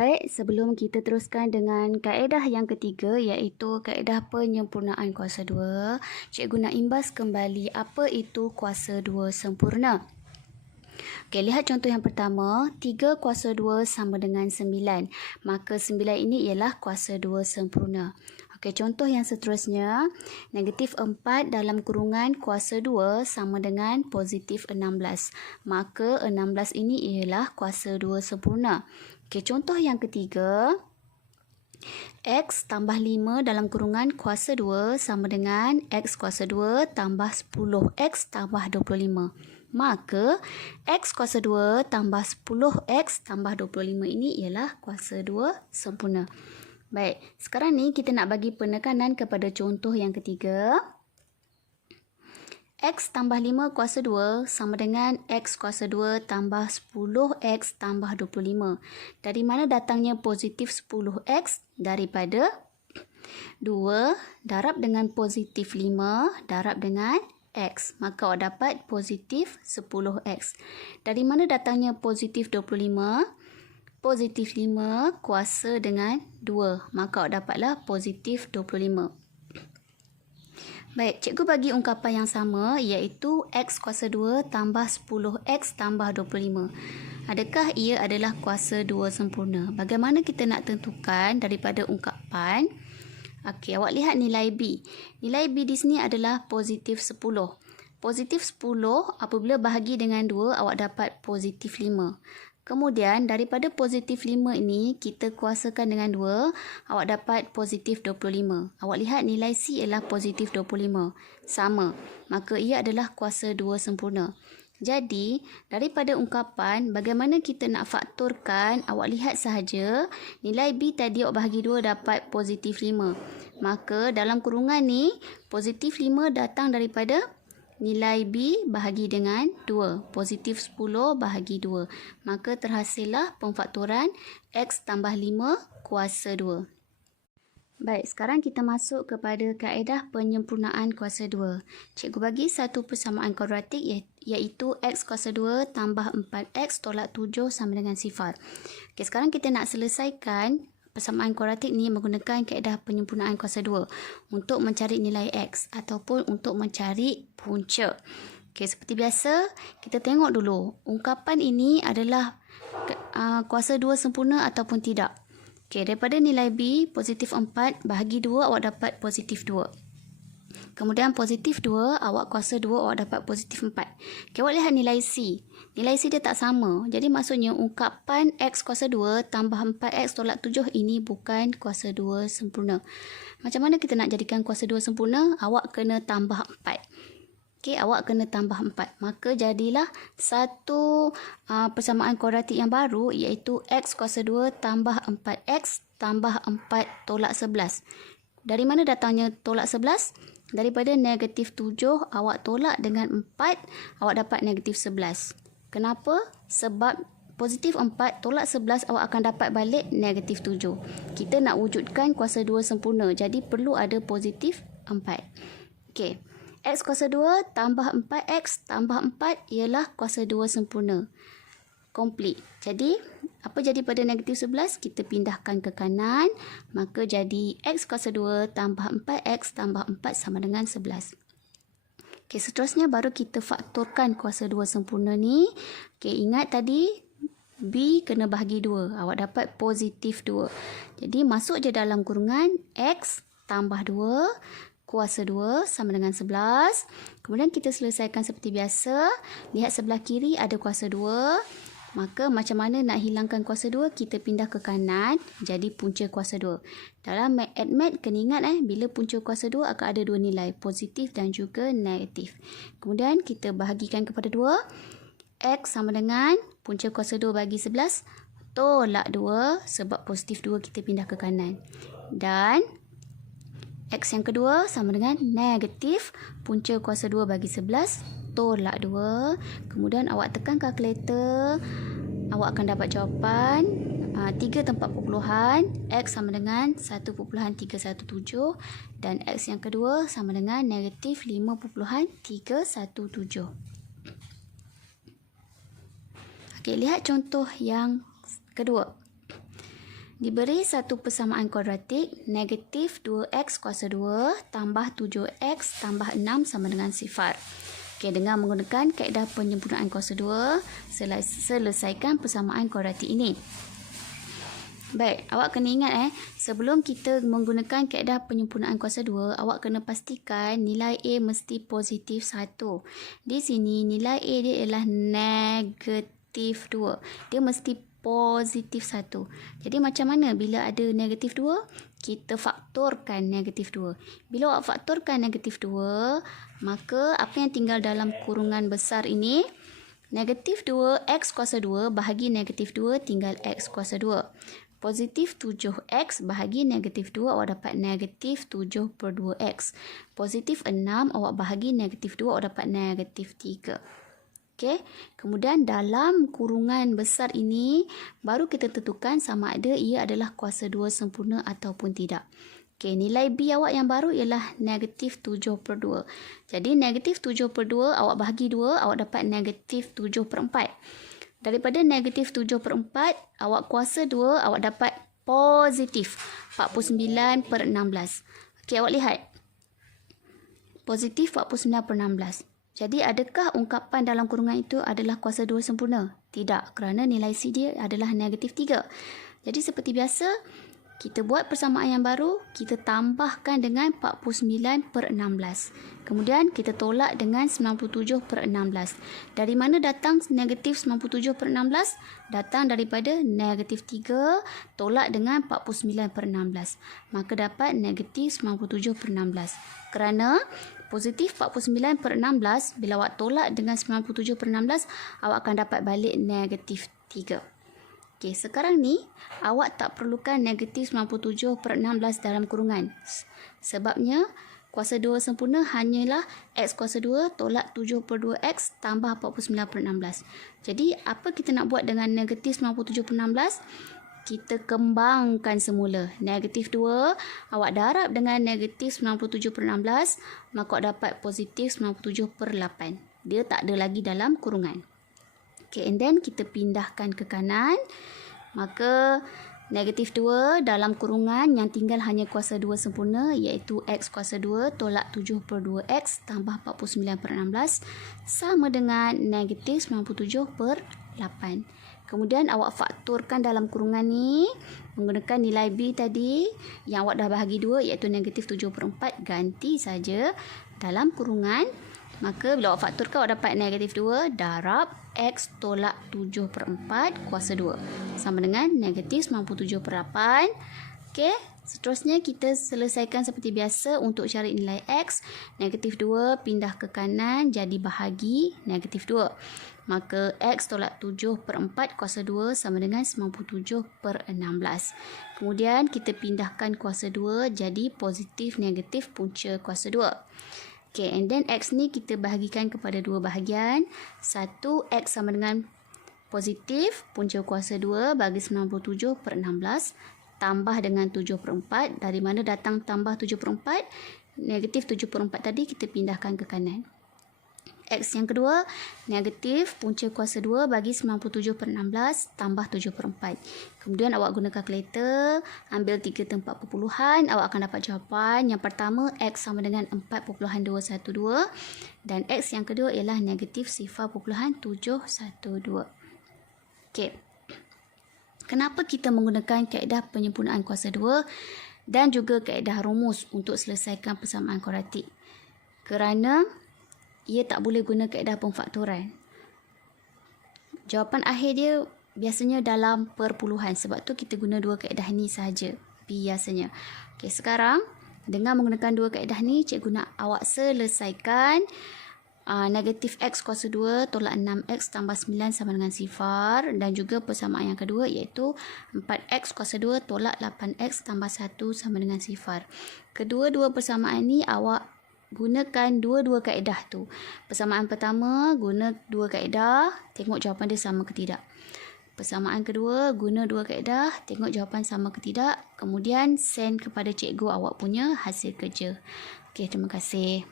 Baik, sebelum kita teruskan dengan kaedah yang ketiga iaitu kaedah penyempurnaan kuasa 2, cikgu nak imbas kembali apa itu kuasa 2 sempurna. Okey, lihat contoh yang pertama, 3 kuasa 2 sama dengan 9. Maka 9 ini ialah kuasa 2 sempurna. Okey, contoh yang seterusnya, negatif 4 dalam kurungan kuasa 2 sama dengan positif 16. Maka 16 ini ialah kuasa 2 sempurna. Okey, contoh yang ketiga, X tambah 5 dalam kurungan kuasa 2 sama dengan X kuasa 2 tambah 10X tambah 25. Maka X kuasa 2 tambah 10X tambah 25 ini ialah kuasa 2 sempurna. Baik, sekarang ni kita nak bagi penekanan kepada contoh yang ketiga. X tambah 5 kuasa 2 sama dengan X kuasa 2 tambah 10X tambah 25. Dari mana datangnya positif 10X? Daripada 2 darab dengan positif 5 darab dengan X. Maka awak dapat positif 10X. Dari mana datangnya positif 25? Positif 5 kuasa dengan 2. Maka awak dapatlah positif 25. Baik, cikgu bagi ungkapan yang sama iaitu X kuasa 2 tambah 10X tambah 25. Adakah ia adalah kuasa 2 sempurna? Bagaimana kita nak tentukan daripada ungkapan? Okey, awak lihat nilai B. Nilai B di sini adalah positif 10. Positif 10 apabila bahagi dengan 2, awak dapat positif 5. Kemudian daripada positif 5 ini kita kuasakan dengan 2, awak dapat positif 25. Awak lihat nilai C ialah positif 25. Sama. Maka ia adalah kuasa 2 sempurna. Jadi, daripada ungkapan bagaimana kita nak faktorkan, awak lihat sahaja nilai B tadi awak bahagi 2 dapat positif 5. Maka dalam kurungan ni positif 5 datang daripada nilai B bahagi dengan 2. Positif 10 bahagi 2. Maka terhasillah pemfaktoran X tambah 5 kuasa 2. Baik, sekarang kita masuk kepada kaedah penyempurnaan kuasa 2. Cikgu bagi satu persamaan kuadratik iaitu X kuasa 2 tambah 4X tolak 7 sama dengan 0. Okey, sekarang kita nak selesaikan persamaan kuadratik ni menggunakan kaedah penyempurnaan kuasa 2 untuk mencari nilai X ataupun untuk mencari punca. Okey, seperti biasa, kita tengok dulu ungkapan ini adalah kuasa 2 sempurna ataupun tidak. Okey, daripada nilai B positif 4 bahagi 2 awak dapat positif 2. Kemudian positif 2, awak kuasa 2, awak dapat positif 4. Okay, awak lihat nilai C. Nilai C dia tak sama. Jadi maksudnya ungkapan X kuasa 2 tambah 4X tolak 7 ini bukan kuasa 2 sempurna. Macam mana kita nak jadikan kuasa 2 sempurna? Awak kena tambah 4. Okay, awak kena tambah 4. Maka jadilah satu persamaan kuadratik yang baru iaitu X kuasa 2 tambah 4X tambah 4 tolak 11. Dari mana datangnya tolak 11? Daripada negatif 7, awak tolak dengan 4, awak dapat negatif 11. Kenapa? Sebab positif 4 tolak 11, awak akan dapat balik negatif 7. Kita nak wujudkan kuasa 2 sempurna, jadi perlu ada positif 4. Okey, X kuasa 2 tambah 4X tambah 4 ialah kuasa 2 sempurna. Komplit. Jadi, apa jadi pada negatif 11? Kita pindahkan ke kanan. Maka jadi X kuasa 2 tambah 4X tambah 4 sama dengan 11. Okey, seterusnya baru kita faktorkan kuasa 2 sempurna ni. Okey, ingat tadi B kena bahagi 2. Awak dapat positif 2. Jadi, masuk je dalam kurungan X tambah 2 kuasa 2 sama dengan 11. Kemudian kita selesaikan seperti biasa. Lihat sebelah kiri ada kuasa 2. Maka macam mana nak hilangkan kuasa 2? Kita pindah ke kanan, jadi punca kuasa 2. Dalam ADMAT, kena ingat bila punca kuasa 2 akan ada dua nilai, positif dan juga negatif. Kemudian kita bahagikan kepada 2. X sama dengan punca kuasa 2 bagi 11, tolak 2 sebab positif 2 kita pindah ke kanan. Dan X yang kedua sama dengan negatif punca kuasa 2 bagi 11 tolak 2. Kemudian awak tekan kalkulator, awak akan dapat jawapan 3 tempat perpuluhan. X sama dengan 1.317 dan X yang kedua sama dengan negatif 5.317. Okey, lihat contoh yang kedua. Diberi satu persamaan kuadratik, negatif 2x kuasa 2 tambah 7x tambah 6 sama dengan 0. Okey, dengan menggunakan kaedah penyempurnaan kuasa 2, selesaikan persamaan kuadratik ini. Baik, awak kena ingat sebelum kita menggunakan kaedah penyempurnaan kuasa 2, awak kena pastikan nilai A mesti positif 1. Di sini nilai A dia ialah negatif 2. Dia mesti positif 1. Jadi macam mana bila ada negatif 2? Kita faktorkan negatif 2. Bila awak faktorkan negatif 2, maka apa yang tinggal dalam kurungan besar ini, negatif 2x kuasa 2 bahagi negatif 2 tinggal x kuasa 2. Positif 7x bahagi negatif 2, awak dapat negatif 7 per 2x. Positif 6, awak bahagi negatif 2, awak dapat negatif 3. Okey, kemudian dalam kurungan besar ini, baru kita tentukan sama ada ia adalah kuasa 2 sempurna ataupun tidak. Okey, nilai B awak yang baru ialah negatif 7 per 2. Jadi, negatif 7 per 2, awak bahagi 2, awak dapat negatif 7 per 4. Daripada negatif 7 per 4, awak kuasa 2, awak dapat positif 49 per 16. Okey, awak lihat. Positif 49 per 16. Jadi, adakah ungkapan dalam kurungan itu adalah kuasa 2 sempurna? Tidak, kerana nilai C dia adalah negatif 3. Jadi, seperti biasa, kita buat persamaan yang baru, kita tambahkan dengan 49 per 16. Kemudian, kita tolak dengan 97 per 16. Dari mana datang negatif 97 per 16? Datang daripada negatif 3 tolak dengan 49 per 16. Maka dapat negatif 97 per 16. Kerana positif 49 per 16, bila awak tolak dengan 97 per 16, awak akan dapat balik negatif 3. Okey, sekarang ni, awak tak perlukan negatif 97 per 16 dalam kurungan. Sebabnya, kuasa 2 sempurna hanyalah x kuasa 2 tolak 7 per 2x tambah 49 per 16. Jadi, apa kita nak buat dengan negatif 97 per 16? Kita kembangkan semula. Negatif 2, awak darab dengan negatif 97 per 16, maka awak dapat positif 97 per 8. Dia tak ada lagi dalam kurungan. Okay, and then kita pindahkan ke kanan. Maka negatif 2 dalam kurungan yang tinggal hanya kuasa 2 sempurna, iaitu x kuasa 2 tolak 7 per 2x tambah 49 per 16 sama dengan negatif 97 per 8. Kemudian awak faktorkan dalam kurungan ni menggunakan nilai B tadi yang awak dah bahagi 2, iaitu negatif 7 per 4. Ganti saja dalam kurungan. Maka bila awak faktorkan, awak dapat negatif 2 darab x tolak 7 per 4 kuasa 2. Sama dengan negatif 97 per 8. Okey, seterusnya kita selesaikan seperti biasa untuk cari nilai x. Negatif 2 pindah ke kanan jadi bahagi negatif 2. Maka x tolak 7 per 4 kuasa 2 sama dengan 97 per 16. Kemudian kita pindahkan kuasa 2 jadi positif negatif punca kuasa 2. Okay, and then x ni kita bahagikan kepada dua bahagian. 1, x sama dengan positif punca kuasa 2 bagi 97 per 16 tambah dengan 7 per 4. Dari mana datang tambah 7 per 4? Negatif 7 per 4 tadi kita pindahkan ke kanan. X yang kedua, negatif punca kuasa 2 bagi 97 per 16 tambah 7 per 4. Kemudian awak guna kalkulator, ambil 3 tempat perpuluhan, awak akan dapat jawapan. Yang pertama, X sama dengan 4.212 dan X yang kedua ialah negatif 0.712. Okey. Kenapa kita menggunakan kaedah penyempurnaan kuasa 2 dan juga kaedah rumus untuk selesaikan persamaan kuadratik? Kerana ia tak boleh guna kaedah pemfaktoran. Jawapan akhir dia biasanya dalam perpuluhan. Sebab tu kita guna dua kaedah ni sahaja biasanya. Okey, sekarang dengan menggunakan dua kaedah ni, cikgu nak awak selesaikan negatif x kuasa 2 tolak 6x tambah 9 sama dengan 0, dan juga persamaan yang kedua iaitu 4x kuasa 2 tolak 8x tambah 1 sama dengan 0. Kedua-dua persamaan ni awak gunakan dua-dua kaedah tu. Persamaan pertama guna dua kaedah, tengok jawapan dia sama ke tidak. Persamaan kedua guna dua kaedah, tengok jawapan sama ke tidak. Kemudian send kepada cikgu awak punya hasil kerja. Okey, terima kasih.